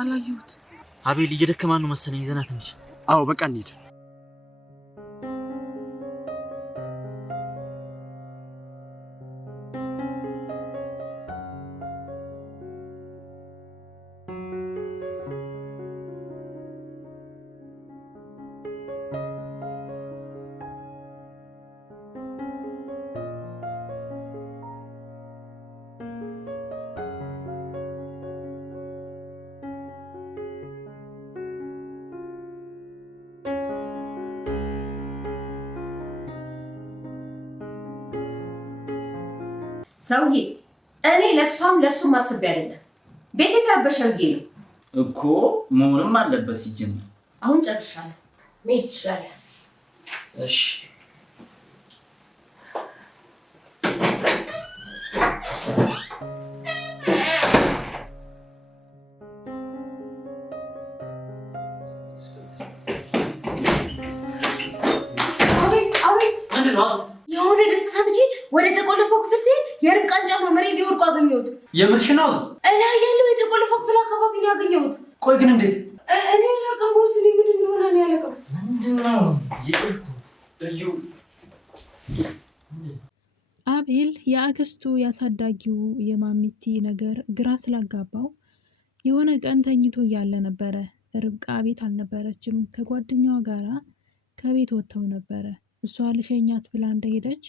አላየሁት። አቤል እየደከማ ነው መሰለኝ፣ ይዘናት እንጂ። አዎ በቃ እንሂድ። ሰውዬ እኔ ለሱም አስቤ አይደለም ቤት የተረበሸውዬ ነው እኮ መሆንም አለበት ሲጀምር። አሁን ጨርሻለሁ፣ መሄድ ትችላለህ። እሺ የሆነ ድምፅ ሰምቼ ወደ ተቆለፈው ክፍል ሲሄድ የርብቃን ጫማ መሬት ሊወድቁ አገኘሁት። የምርሽን ነው? እላ ያለው የተቆለፈው ክፍል አካባቢ ነው ያገኘሁት። ቆይ ግን እንዴት? እኔ አላውቅም። ቦስ ምን እንደሆነ እኔ አላውቅም። ምንድነው ይጥልኩ እዩ። አቤል የአክስቱ ያሳዳጊው የማሚቲ ነገር ግራ ስላጋባው የሆነ ቀን ተኝቶ እያለ ነበረ። ርብቃ ቤት አልነበረችም። ከጓደኛዋ ጋራ ከቤት ወጥተው ነበረ። እሷ ልሸኛት ብላ እንደሄደች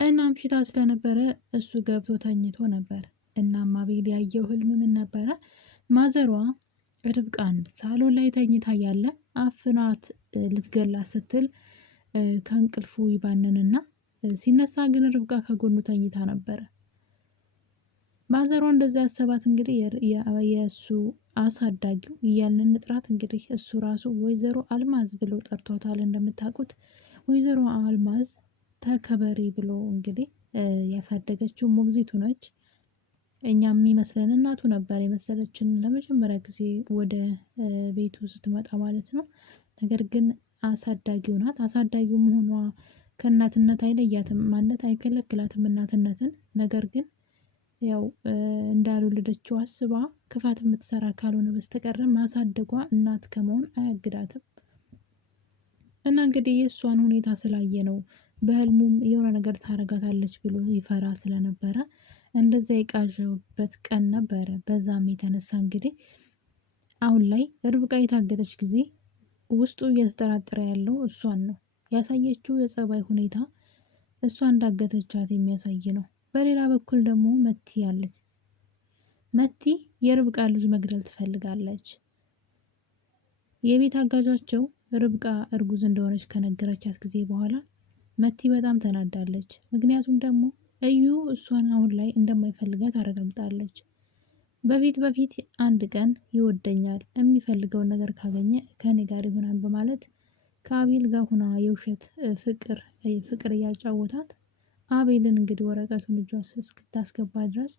እናም ሽታ ስለነበረ እሱ ገብቶ ተኝቶ ነበር። እናም አቤል ያየው ህልም ምን ነበረ? ማዘሯ ርብቃን ሳሎን ላይ ተኝታ ያለ አፍናት ልትገላት ስትል ከእንቅልፉ ይባንንና ሲነሳ ግን ርብቃ ከጎኑ ተኝታ ነበረ። ማዘሯ እንደዛ ያሰባት እንግዲህ የእሱ አሳዳጊው እያልን ንጥራት እንግዲህ እሱ ራሱ ወይዘሮ አልማዝ ብሎ ጠርቷታል። እንደምታውቁት ወይዘሮ አልማዝ ተከበሪ ብሎ እንግዲህ ያሳደገችው ሞግዚቱ ነች። እኛም የሚመስለን እናቱ ነበር የመሰለችን ለመጀመሪያ ጊዜ ወደ ቤቱ ስትመጣ ማለት ነው። ነገር ግን አሳዳጊው ናት። አሳዳጊው መሆኗ ከእናትነት አይለያትም ማለት አይከለክላትም እናትነትን። ነገር ግን ያው እንዳልወለደችው አስባ ክፋት የምትሰራ ካልሆነ በስተቀር ማሳደጓ እናት ከመሆን አያግዳትም። እና እንግዲህ የእሷን ሁኔታ ስላየ ነው በህልሙም የሆነ ነገር ታረጋታለች ብሎ ይፈራ ስለነበረ እንደዛ የቃዠበት ቀን ነበረ። በዛም የተነሳ እንግዲህ አሁን ላይ ርብቃ የታገተች ጊዜ ውስጡ እየተጠራጠረ ያለው እሷን ነው። ያሳየችው የጸባይ ሁኔታ እሷ እንዳገተቻት የሚያሳይ ነው። በሌላ በኩል ደግሞ መቲ አለች። መቲ የርብቃ ልጅ መግደል ትፈልጋለች። የቤት አጋዣቸው ርብቃ እርጉዝ እንደሆነች ከነገረቻት ጊዜ በኋላ መቲ በጣም ተናዳለች። ምክንያቱም ደግሞ እዩ እሷን አሁን ላይ እንደማይፈልጋት አረጋግጣለች። በፊት አንድ ቀን ይወደኛል፣ የሚፈልገውን ነገር ካገኘ ከኔ ጋር ይሆናል በማለት ከአቤል ጋር ሁና የውሸት ፍቅር እያጫወታት አቤልን እንግዲህ ወረቀቱን እጇ እስክታስገባ ድረስ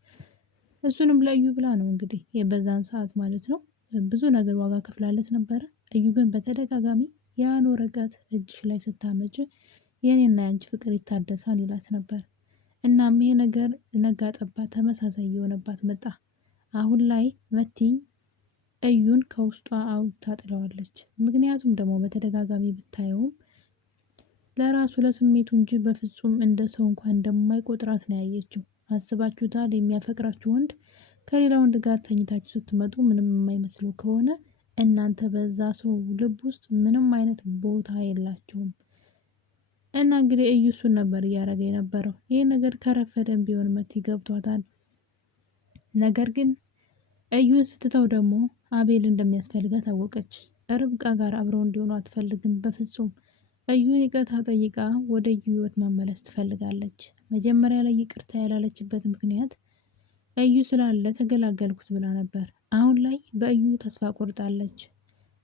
እሱንም ለእዩ ብላ ነው እንግዲህ የበዛን ሰዓት ማለት ነው ብዙ ነገር ዋጋ ከፍላለች ነበረ። እዩ ግን በተደጋጋሚ ያን ወረቀት እጅሽ ላይ ስታመጭ የኔና ያንቺ ፍቅር ይታደሳል ይላት ነበር። እናም ይሄ ነገር ነጋ ጠባ ተመሳሳይ የሆነባት መጣ። አሁን ላይ መቲ እዩን ከውስጧ አውጥታ ጥለዋለች። ምክንያቱም ደግሞ በተደጋጋሚ ብታየውም ለራሱ ለስሜቱ እንጂ በፍጹም እንደ ሰው እንኳን እንደማይቆጥራት ነው ያየችው። አስባችሁታል? የሚያፈቅራችሁ ወንድ ከሌላ ወንድ ጋር ተኝታችሁ ስትመጡ ምንም የማይመስለው ከሆነ እናንተ በዛ ሰው ልብ ውስጥ ምንም አይነት ቦታ የላችሁም። እና እንግዲህ እዩ እሱን ነበር እያደረገ የነበረው። ይህ ነገር ከረፈደም ቢሆን መቲ ገብቷታል። ነገር ግን እዩን ስትተው ደግሞ አቤል እንደሚያስፈልጋት አወቀች። ርብቃ ጋር አብረው እንዲሆኑ አትፈልግም በፍጹም። እዩን ይቅርታ ጠይቃ ወደ እዩ ህይወት መመለስ ትፈልጋለች። መጀመሪያ ላይ ይቅርታ ያላለችበት ምክንያት እዩ ስላለ ተገላገልኩት ብላ ነበር። አሁን ላይ በእዩ ተስፋ ቆርጣለች።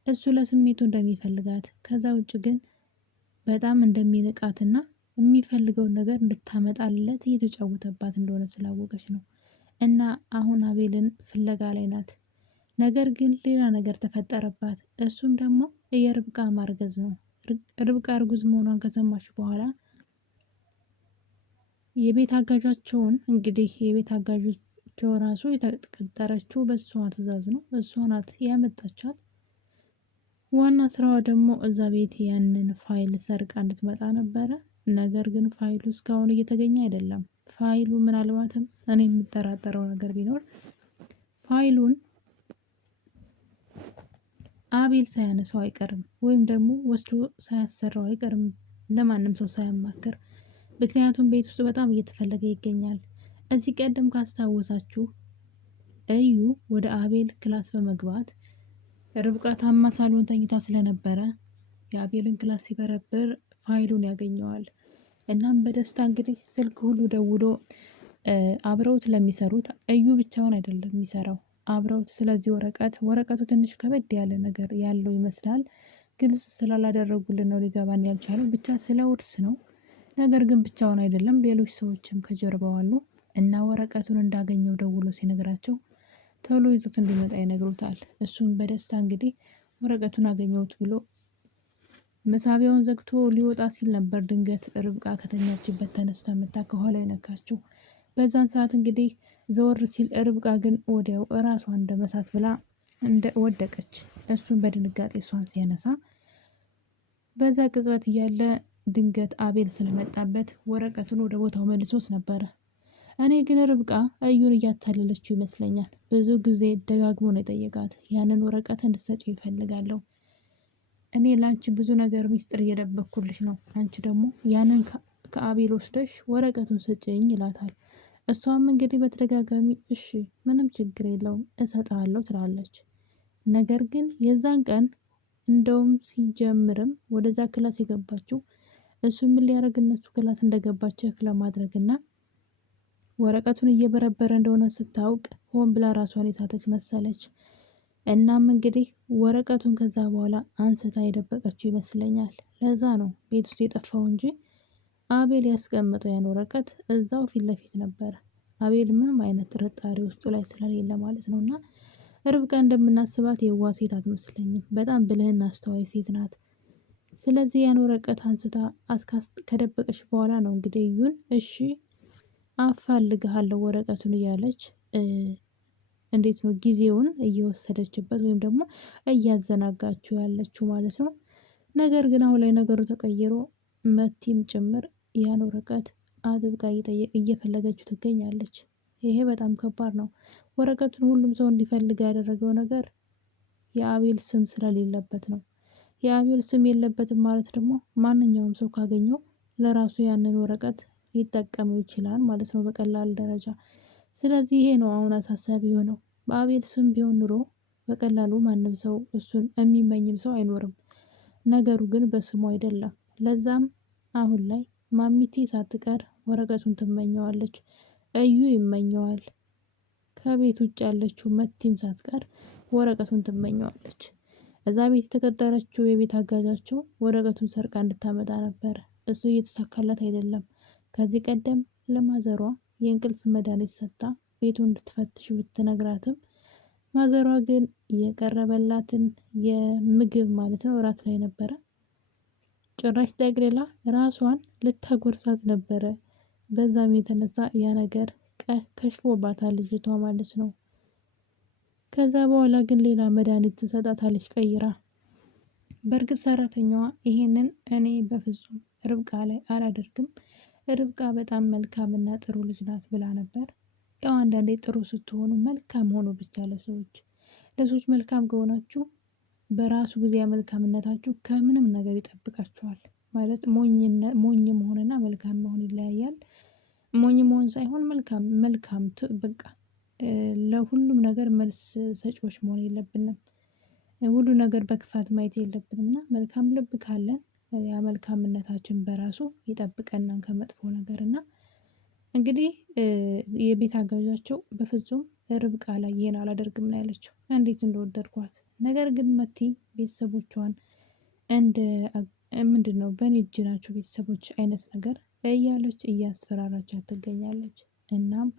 እሱ ለስሜቱ እንደሚፈልጋት ከዛ ውጭ ግን በጣም እንደሚንቃትና የሚፈልገውን ነገር እንድታመጣለት እየተጫወተባት እንደሆነ ስላወቀች ነው። እና አሁን አቤልን ፍለጋ ላይ ናት። ነገር ግን ሌላ ነገር ተፈጠረባት። እሱም ደግሞ የርብቃ ማርገዝ ነው። ርብቃ እርጉዝ መሆኗን ከሰማች በኋላ የቤት አጋዣቸውን እንግዲህ የቤት አጋዦቿ ስራቸው ራሱ የተቀጠረችው በእሷ ትዕዛዝ ነው። እሷ ናት ያመጣቻት። ዋና ስራዋ ደግሞ እዛ ቤት ያንን ፋይል ሰርቃ እንድትመጣ ነበረ። ነገር ግን ፋይሉ እስካሁን እየተገኘ አይደለም። ፋይሉ ምናልባትም እኔ የምጠራጠረው ነገር ቢኖር ፋይሉን አቤል ሳያነሳው አይቀርም፣ ወይም ደግሞ ወስዶ ሳያሰራው አይቀርም ለማንም ሰው ሳያማክር። ምክንያቱም ቤት ውስጥ በጣም እየተፈለገ ይገኛል። እዚህ ቀደም ካስታወሳችሁ እዩ ወደ አቤል ክላስ በመግባት ርብቃ ታማ ሳሎን ተኝታ ስለነበረ የአቤልን ክላስ ሲበረብር ፋይሉን ያገኘዋል። እናም በደስታ እንግዲህ ስልክ ሁሉ ደውሎ አብረውት ለሚሰሩት እዩ ብቻውን አይደለም የሚሰራው አብረውት። ስለዚህ ወረቀቱ ትንሽ ከበድ ያለ ነገር ያለው ይመስላል። ግልጽ ስላላደረጉልን ነው ሊገባን ያልቻለው። ብቻ ስለ ውርስ ነው። ነገር ግን ብቻውን አይደለም፣ ሌሎች ሰዎችም ከጀርባው አሉ እና ወረቀቱን እንዳገኘው ደውሎ ሲነግራቸው ቶሎ ይዞት እንዲመጣ ይነግሩታል። እሱም በደስታ እንግዲህ ወረቀቱን አገኘሁት ብሎ መሳቢያውን ዘግቶ ሊወጣ ሲል ነበር ድንገት ርብቃ ከተኛችበት ተነስታ መታ ከኋላ ይነካችው። በዛን ሰዓት እንግዲህ ዘወር ሲል ርብቃ ግን ወዲያው እራሷን እንደ መሳት ብላ ወደቀች። እሱን በድንጋጤ እሷን ሲያነሳ በዛ ቅጽበት እያለ ድንገት አቤል ስለመጣበት ወረቀቱን ወደ ቦታው መልሶት ነበረ። እኔ ግን ርብቃ እዩን እያታለለችው ይመስለኛል። ብዙ ጊዜ ደጋግሞ ነው የጠየቃት። ያንን ወረቀት እንድትሰጪው ይፈልጋለሁ። እኔ ለአንቺ ብዙ ነገር ሚስጥር እየደበኩልሽ ነው። አንቺ ደግሞ ያንን ከአቤል ወስደሽ ወረቀቱን ስጭኝ ይላታል። እሷም እንግዲህ በተደጋጋሚ እሺ ምንም ችግር የለውም እሰጥሃለሁ ትላለች። ነገር ግን የዛን ቀን እንደውም ሲጀምርም ወደዛ ክላስ የገባችው እሱ ምን ሊያደርግ እነሱ ክላስ እንደገባች ቼክ ለማድረግና ወረቀቱን እየበረበረ እንደሆነ ስታውቅ ሆን ብላ ራሷን የሳተች መሰለች። እናም እንግዲህ ወረቀቱን ከዛ በኋላ አንስታ የደበቀችው ይመስለኛል። ለዛ ነው ቤት ውስጥ የጠፋው እንጂ አቤል ያስቀመጠው ያን ወረቀት እዛው ፊት ለፊት ነበረ። አቤል ምንም አይነት ጥርጣሬ ውስጡ ላይ ስለሌለ ማለት ነው። እና ርብቃ እንደምናስባት የዋህ ሴት አትመስለኝም። በጣም ብልህና አስተዋይ ሴት ናት። ስለዚህ ያን ወረቀት አንስታ ከደበቀች በኋላ ነው እንግዲህ እዩን እሺ አፋልግሃለሁ ወረቀቱን እያለች እንዴት ነው ጊዜውን እየወሰደችበት ወይም ደግሞ እያዘናጋችው ያለችው ማለት ነው። ነገር ግን አሁን ላይ ነገሩ ተቀይሮ መቲም ጭምር ያን ወረቀት አጥብቃ እየፈለገችው ትገኛለች። ይሄ በጣም ከባድ ነው። ወረቀቱን ሁሉም ሰው እንዲፈልግ ያደረገው ነገር የአቤል ስም ስለሌለበት ነው። የአቤል ስም የለበትም ማለት ደግሞ ማንኛውም ሰው ካገኘው ለራሱ ያንን ወረቀት ሊጠቀመው ይችላል ማለት ነው በቀላል ደረጃ። ስለዚህ ይሄ ነው አሁን አሳሳቢ የሆነው። በአቤል ስም ቢሆን ኑሮ በቀላሉ ማንም ሰው እሱን የሚመኝም ሰው አይኖርም። ነገሩ ግን በስሙ አይደለም። ለዛም አሁን ላይ ማሚቴ ሳትቀር ወረቀቱን ትመኘዋለች። እዩ ይመኘዋል። ከቤት ውጭ ያለችው መቲም ሳትቀር ወረቀቱን ትመኘዋለች። እዛ ቤት የተቀጠረችው የቤት አጋዣቸው ወረቀቱን ሰርቃ እንድታመጣ ነበር። እሱ እየተሳካላት አይደለም። ከዚህ ቀደም ለማዘሯ የእንቅልፍ መድኃኒት ሰጥታ ቤቱን እንድትፈትሽ ብትነግራትም ማዘሯ ግን የቀረበላትን የምግብ ማለት ነው እራት ላይ ነበረ ጭራሽ ጠቅልላ ራሷን ልታጎርሳት ነበረ። በዛም የተነሳ ያ ነገር ከሽፎባታል ልጅቷ ማለት ነው። ከዛ በኋላ ግን ሌላ መድኃኒት ትሰጣታለች ቀይራ። በእርግጥ ሰራተኛዋ ይሄንን እኔ በፍጹም ርብቃ ላይ አላደርግም፣ ርብቃ በጣም መልካም እና ጥሩ ልጅ ናት ብላ ነበር። ያው አንዳንዴ ጥሩ ስትሆኑ መልካም ሆኖ ብቻ ለሰዎች መልካም ከሆናችሁ በራሱ ጊዜ መልካምነታችሁ ከምንም ነገር ይጠብቃችኋል። ማለት ሞኝ መሆንና መልካም መሆን ይለያያል። ሞኝ መሆን ሳይሆን መልካም በቃ ለሁሉም ነገር መልስ ሰጪዎች መሆን የለብንም። ሁሉ ነገር በክፋት ማየት የለብንም እና መልካም ልብ ካለን ያ መልካምነታችን በራሱ ይጠብቀናል ከመጥፎ ነገር። እና እንግዲህ የቤት አጋዣቸው በፍጹም ርብቃ ላይ ይሄን አላደርግም ነው ያለችው። እንዴት እንደወደድኳት። ነገር ግን መቲ ቤተሰቦቿን እንደ ምንድነው በእኔ እጅ ናቸው ቤተሰቦች አይነት ነገር እያለች እያስፈራራቻት ትገኛለች። እናም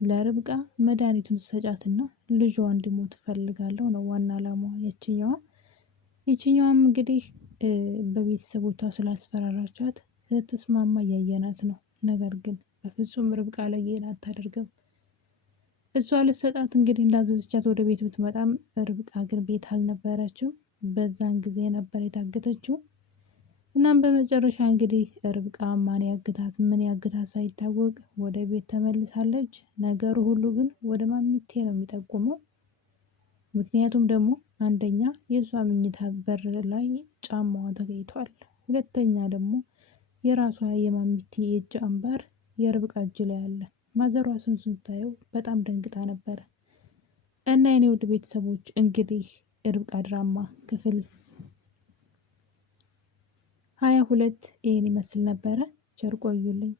ለርብቃ መድኃኒቱን ትሰጫትና ልጇ እንዲሞት እፈልጋለሁ ነው ዋና አላማዋ ይችኛዋም እንግዲህ በቤተሰቦቿ ስላስፈራራቻት ስትስማማ እያየናት ነው። ነገር ግን በፍጹም ርብቃ ላይ ይሄን አታደርግም። እሷ ልትሰጣት እንግዲህ እንዳዘዘቻት ወደ ቤት ብትመጣም ርብቃ ግን ቤት አልነበረችም። በዛን ጊዜ ነበር የታገተችው። እናም በመጨረሻ እንግዲህ ርብቃ ማን ያግታት ምን ያግታት ሳይታወቅ ወደ ቤት ተመልሳለች። ነገሩ ሁሉ ግን ወደ ማሚቴ ነው የሚጠቁመው። ምክንያቱም ደግሞ አንደኛ የእሷ መኝታ በር ላይ ጫማዋ ተገኝቷል። ሁለተኛ ደግሞ የራሷ የማሚቴ የእጅ አምባር የርብቃ እጅ ላይ አለ። ማዘሯ እሱን ስታየው በጣም ደንግጣ ነበረ። እና የኔ ውድ ቤተሰቦች እንግዲህ ርብቃ ድራማ ክፍል 22 ይህን ይመስል ነበረ። ቸር ቆዩልኝ።